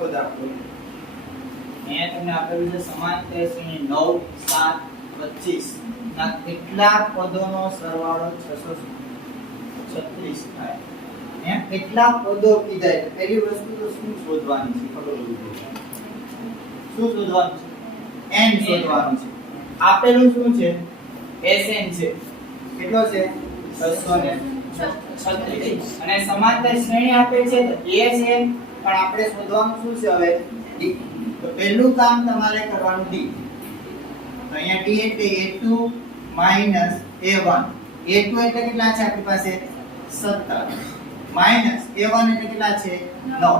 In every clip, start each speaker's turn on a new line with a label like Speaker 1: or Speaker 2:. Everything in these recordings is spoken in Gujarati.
Speaker 1: ચોથો દાખલો મેં તમને આપેલું છે સમાંતર શ્રેણી 9 7 25 ના કેટલા પદોનો સરવાળો 636 થાય. એમ કેટલા પદો કીધા એટલે પહેલી વસ્તુ તો શું શોધવાની છે? ખબર શું શોધવાનું છે? N શોધવાનું છે. આપેલું શું છે? Sn છે. કેટલો છે? 636 અને સમાંતર શ્રેણી આપે છે તો A છે. પણ આપણે શોધવાનું શું છે હવે? D. તો પહેલું કામ તમારે કરવાનું D. તો અહીંયા D એટલે A2 A1 A2 એટલે કેટલા છે આપણી પાસે? 17 માઇનસ A1 એટલે કેટલા છે? 9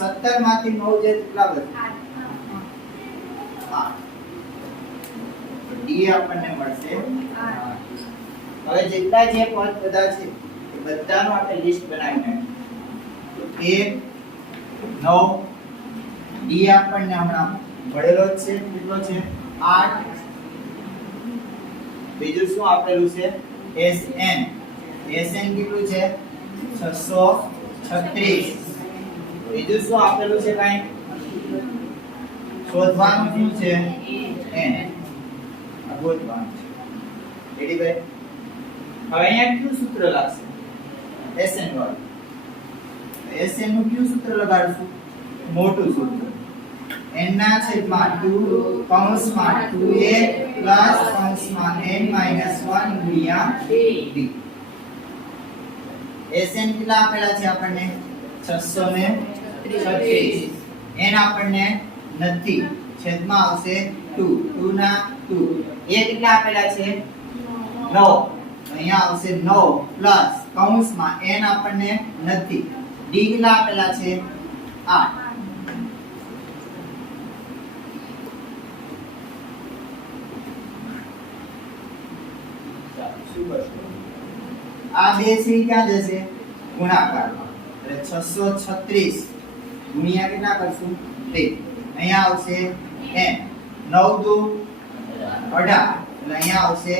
Speaker 1: 17 માંથી 9 જે કેટલા વધે? 8 તો D આપણને મળશે. 8 હવે જેટલા જે પદ બધા છે, એ બધાનો આપણે લિસ્ટ બનાવી નાખ્યું 1 9 ડી આપણને હમણાં મળેલો જ છે. કેટલો છે? 8 બીજું શું આપેલું છે? SN SN કેટલું છે? 636 બીજું શું આપેલું છે કાઈ? શોધવાનું શું છે? આ શોધવાનું છે. રેડી ભાઈ? હવે અહીંયા કયું સૂત્ર લાગશે? SN વાળું. SN નું કયું સૂત્ર લગાડશું? મોટું સૂત્ર. N ના છેદમાં 2 કૌંસમાં 2a કૌંસમાં n 1 ગુણ્યા d. SN કેટલા આપેલા છે આપણને? 636 n આપણને નથી. છેદમાં આવશે 2 2 ના 2 a કેટલા આપેલા છે? 9 અહીંયા આવશે 9 પ્લસ કૌંસમાં n આપણને નથી. d કેટલા આપેલા છે? 8 આ બે છે ક્યાં જશે? ગુણાકારમાં એટલે 636 ગુણ્યા કેટલા કરશું? 2 અહીંયા આવશે n. 9 2 18 એટલે અહીંયા આવશે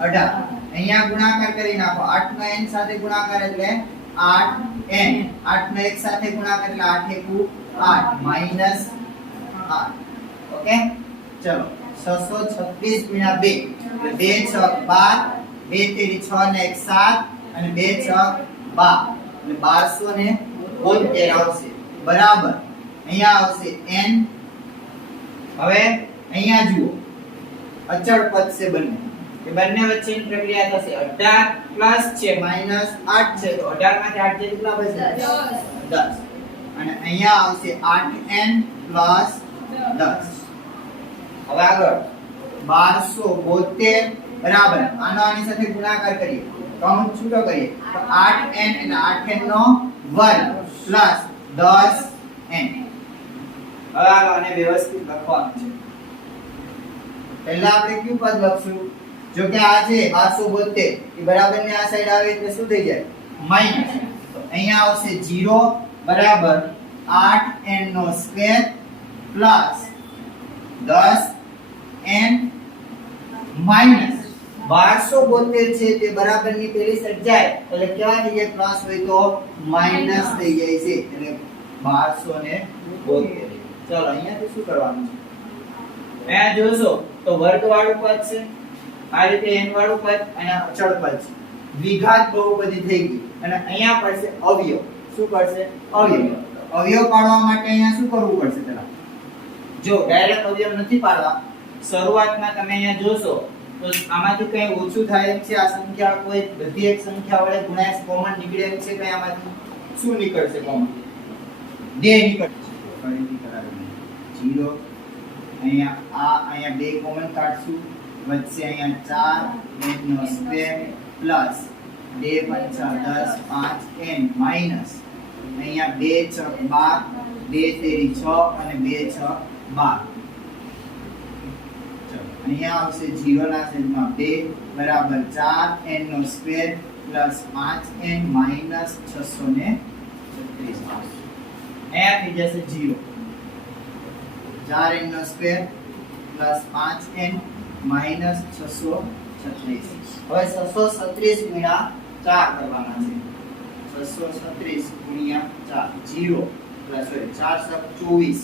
Speaker 1: 18 અહીંયા ગુણાકાર કરી નાખો. આઠ નો એન સાથે ગુણાકાર એટલે 8n 8 નો એક સાથે ગુણાકાર એટલે આઠ એકુ આઠ. માઇનસ આઠ. ઓકે? ચલો. 636 ગુણ્યા બે. બે છ બાર, બે તેરી છ ને એક સાત અને બે છ બાર. એટલે બારસો ને બોતેર આવશે. બરાબર. અહીંયા આવશે એન હવે અહીંયા જુઓ. અચળ પદ છે બંને. એ બંને વચ્ચેની પ્રક્રિયા થશે. 18 પ્લસ છે માઇનસ 8 છે. તો 18 માંથી 8 કેટલા બચશે 10 અને અહીંયા આવશે 8n પ્લસ 10 હવે આગળ. 1272 બરાબર. આનો આની સાથે ગુણાકાર કરીએ. કૌંસ છૂટો કરીએ. તો 8n એટલે 8n નો વર્ગ પ્લસ 10n હવે આગળ આને વ્યવસ્થિત લખવાનું છે. પહેલા આપણે કયું પદ લખશું? જો કે આ છે 1272 એ બરાબર ને આ સાઈડ આવે એટલે શું થઈ જાય? માઇનસ તો અહીંયા આવશે 0 બરાબર 8n નો સ્ક્વેર પ્લસ 10n માઇનસ બારસો બોતેર છે તે બરાબરની પેલી સાઈડ જાય એટલે કેવા થઈ જાય? પ્લસ હોય તો માઇનસ થઈ જાય છે, એટલે બારસો ને બોતેર. ચલો અહીંયાથી શું કરવાનું છે? અહીંયા જોશો, તો વર્ગ વાળું પદ છે. આ રીતે n વાળું પદ અહીંયા અચળ પદ છે. દ્વિઘાત બહુપદી થઈ ગઈ. અને અહીંયા પડશે અવયવ. શું પડશે? અવયવ. અવયવ પાડવા માટે અહીંયા શું કરવું પડશે પેલા જો ડાયરેક્ટ અવયવ નથી પાડવા, શરૂઆતમાં તમે અહીંયા જોશો, તો આમાંથી કઈ ઓછું થાય છે? આ સંખ્યા કોઈ બધી એક સંખ્યા વડે ગુણાય કોમન નીકળે છે કઈ આમાંથી? શું નીકળશે કોમન બે નીકળશે. ફરીથી કરાવી 0 અહીંયા આ, અહીંયા બે કોમન કાઢશું. વચ્ચે અહીંયા 4 નો સ્ક્વેર પ્લસ 2 પંચા 10 5 n માઇનસ અહીંયા 2 છ 12 2 તેરી 6 અને 2 છ 12 અહીંયા આવશે 0 ના છેદમાં 2 બરાબર 4 n નો સ્ક્વેર પ્લસ 5 n માઇનસ 636 આવશે અહીંયા થઈ જશે 0 4 n નો સ્ક્વેર પ્લસ 5 n માઇનસ 636 હવે 636 ગુણ્યા 4 કરવાના છે। 636 ગુણ્યા 4 0 સોરી ચાર સબ ચોવીસ।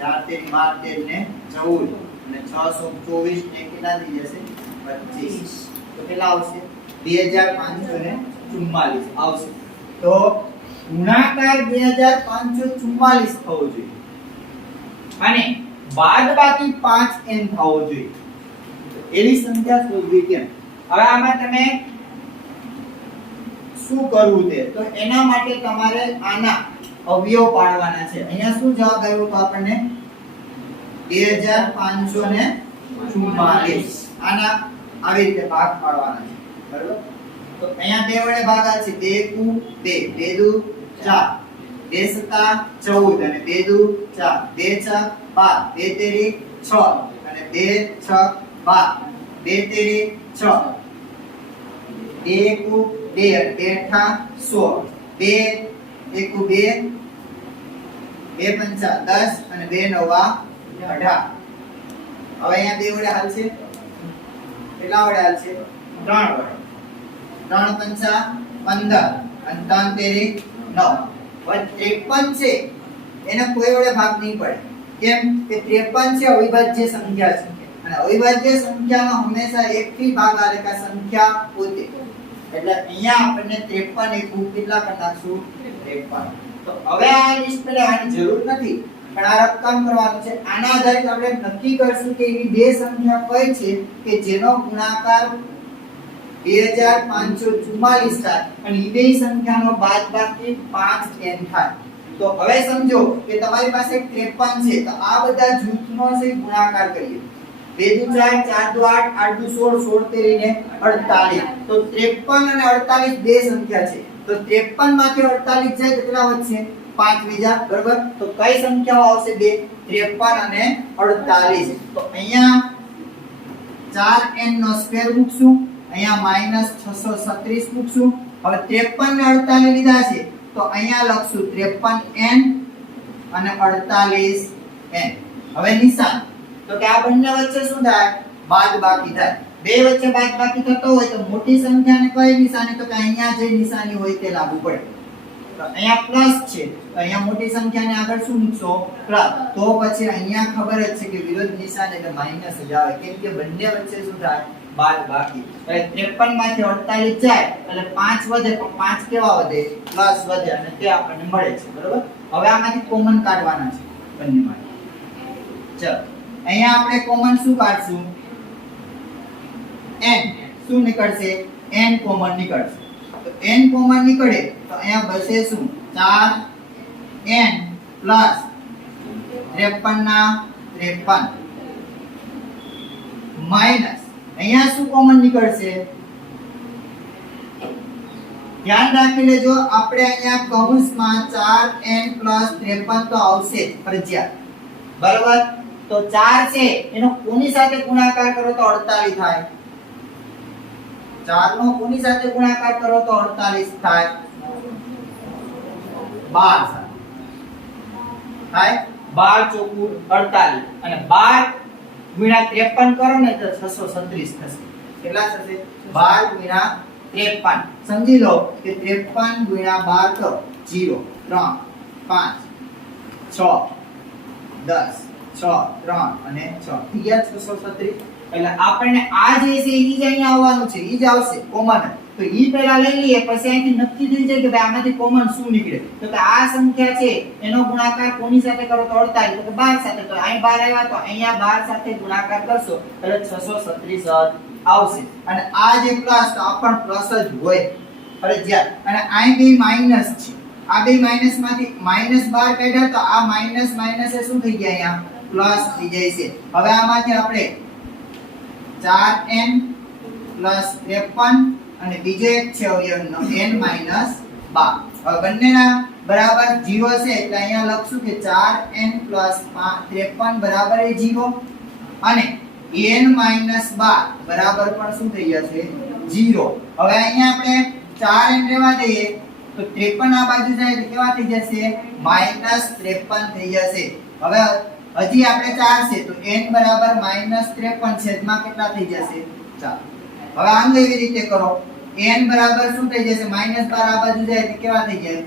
Speaker 1: ચાર તેર બાર તેર ને ચૌદ અને છ સો ચોવીસ ને કેટલા થઈ જશે? પચીસ। તો કેટલા આવશે? બે હજાર પાંચસો ને ચુમ્માલીસ આવશે। તો ગુણાકાર બે હજાર પાંચસો ચુમ્માલીસ થવો જોઈએ। અને બાદ બાકી પાંચ થવો જોઈએ. એવી સંખ્યા શોધવી કેમ? હવે આમાં તમે શું કરવું છે? તો એના માટે તમારે આના અવયવ પાડવાના છે. અહીંયા શું જવાબ આવ્યો તો આપણને? 2544 ને 44 આના આવી રીતે ભાગ પાડવાના છે. બરાબર? તો અહીંયા બે વડે ભાગ છે. બે કુ, બે. બે દુ, ચાર. બે સત્તા ચૌદ અને બે દુ ચાર, બે છ બાર, બે તેરી છ અને બે છ બાર, બે તેરી છ. બે એકુ બે બે અઠ્ઠા સોળ. બે એકુ બે બે પંચા દસ અને બે નવા અઢાર. હવે અહીંયા બે વડે હાલશે કેટલા વડે હાલશે ત્રણ વડે. ત્રણ પંચા પંદર અને ત્રણ તેરી નવ. ત્રેપન છે, એને કોઈ વડે ભાગ નહીં પડે. કેમ કે ત્રેપન છે, અવિભાજ્ય સંખ્યા છે. અને અવિભાજ્ય સંખ્યામાં હંમેશા એક થી ભાગ આવે કે સંખ્યા પોતે. એટલે અહીંયા આપણને 53 એકુ કેટલા કરી નાખશું 53 તો હવે આ લિસ્ટ આની જરૂર નથી, પણ આ રકમ કરવાનું છે. આના આધારિત આપણે નક્કી કરશું કે એવી બે સંખ્યા કઈ છે કે જેનો ગુણાકાર 2544 થાય અને બે સંખ્યાનો બાદબાકી 5 n થાય. તો હવે સમજો કે તમારી પાસે 53 છે, તો આ બધા જૂથનો છે ગુણાકાર કરીએ. બે સંખ્યા છે. તો ત્રેપનમાંથી અડતાલીસ જાય તો કેટલા વધશે? પાંચ બીજા, બરોબર? તો કઈ સંખ્યાઓ આવશે બે? ત્રેપન અને અડતાલીસ. તો અહીંયા ચાર એન નો સ્ક્વેર અહીંયા માઇનસ છસો છત્રીસ મૂકશું. હવે ત્રેપન ને અડતાલીસ લીધા છે. તો અહીંયા લખશું ત્રેપન એન અને અડતાલીસ એન. હવે નિશાન. તો કે આ બંને વચ્ચે શું થાય? બાદ બાકી થાય. બે વચ્ચે બાદ બાકી થતો હોય તો મોટી સંખ્યાને કઈ નિશાની? તો કે અહીંયા જે નિશાની હોય તે લાગુ પડે. તો અહીંયા પ્લસ છે. તો અહીંયા મોટી સંખ્યાને આગળ શું મૂકશો? પ્લસ. તો પછી અહીંયા ખબર જ છે કે વિરોધ નિશાન એટલે માઇનસ જ આવે. કેમ કે બંને વચ્ચે શું થાય? બાદ બાકી. એટલે 53 માંથી 48 જાય, એટલે 5 વધે, પણ 5 કેવા વધે? પ્લસ વધે, અને તે આપણને મળે છે, બરોબર? હવે આમાંથી કોમન કાઢવાના છે બંનેમાંથી ચલો. અહીંયા આપણે કોમન શું કાઢશું? n. શું નીકળશે? n કોમન નીકળશે. તો n કોમન નીકળે, તો અહીંયા બચે શું? 4 n પ્લસ 53 ના 53 માઇનસ અહીંયા શું કોમન નીકળશે? ધ્યાન રાખી લેજો, આપણે અહીંયા કૌંસમાં 4n 53 તો આવશે ફરજિયાત. બરાબર? તો 4 છે, એનો કોની સાથે ગુણાકાર કરો તો 48 થાય. 4 નો કોની સાથે ગુણાકાર કરો તો 48 થાય. 12 થાય? 12 ચોકુ 48 અને 12 ગુણ્યા 53 કરો ને તો 636 થશે. કેટલા થશે? બાર ગુણ્યા 53 સમજી લો કે 53 ગુણ્યા બાર તો 0 3 5 6 10 6 3 અને છ. થઈ ગયા 636 એટલે આપણને આ જે છે એ જ અહીંયા આવવાનું છે, ઈ જ આવશે, કોમન તો ઈ પહેલા લઈ લઈએ, પછી અહીંથી નક્કી થઈ જાય કે ભાઈ આમાંથી કોમન શું નીકળે. તો કે આ સંખ્યા છે, એનો ગુણાકાર કોની સાથે કરો તો 48 તો કે 12 સાથે તો અહીં 12 આવ્યા તો અહીંયા 12 સાથે ગુણાકાર કરશો, એટલે 636 જ આવશે. અને આ જે પ્લસ તો પણ પ્લસ જ હોય. ફરજિયાત. અને અહીં બે માઇનસ છે. આ બે માઇનસમાંથી માઇનસ 12 કાઢ્યા તો આ માઇનસ માઇનસ એ શું થઈ ગયા અહીંયા? પ્લસ થઈ જાય છે. હવે આમાંથી આપણે 4n 53 અને બીજો એક છે અવયવનો n 12 હવે બંનેના બરાબર 0 છે, એટલે અહીંયા લખશું કે 4n 53 બરાબર એ 0 અને n 12 બરાબર પણ શું થઈ જશે? 0 હવે અહીંયા આપણે 4n રહેવા દઈએ, તો 53 આ બાજુ જાય તો કેવા થઈ જશે? -53 થઈ જશે. હવે હજી આપણે 4 છે, તો n બરાબર -53 છેદમાં કેટલા થઈ જશે? 4 હવે આમ એવી રીતે કરો. N બરાબર શું થઈ જશે? -12 આ બાજુ જાય એટલે કેવા થઈ જાય?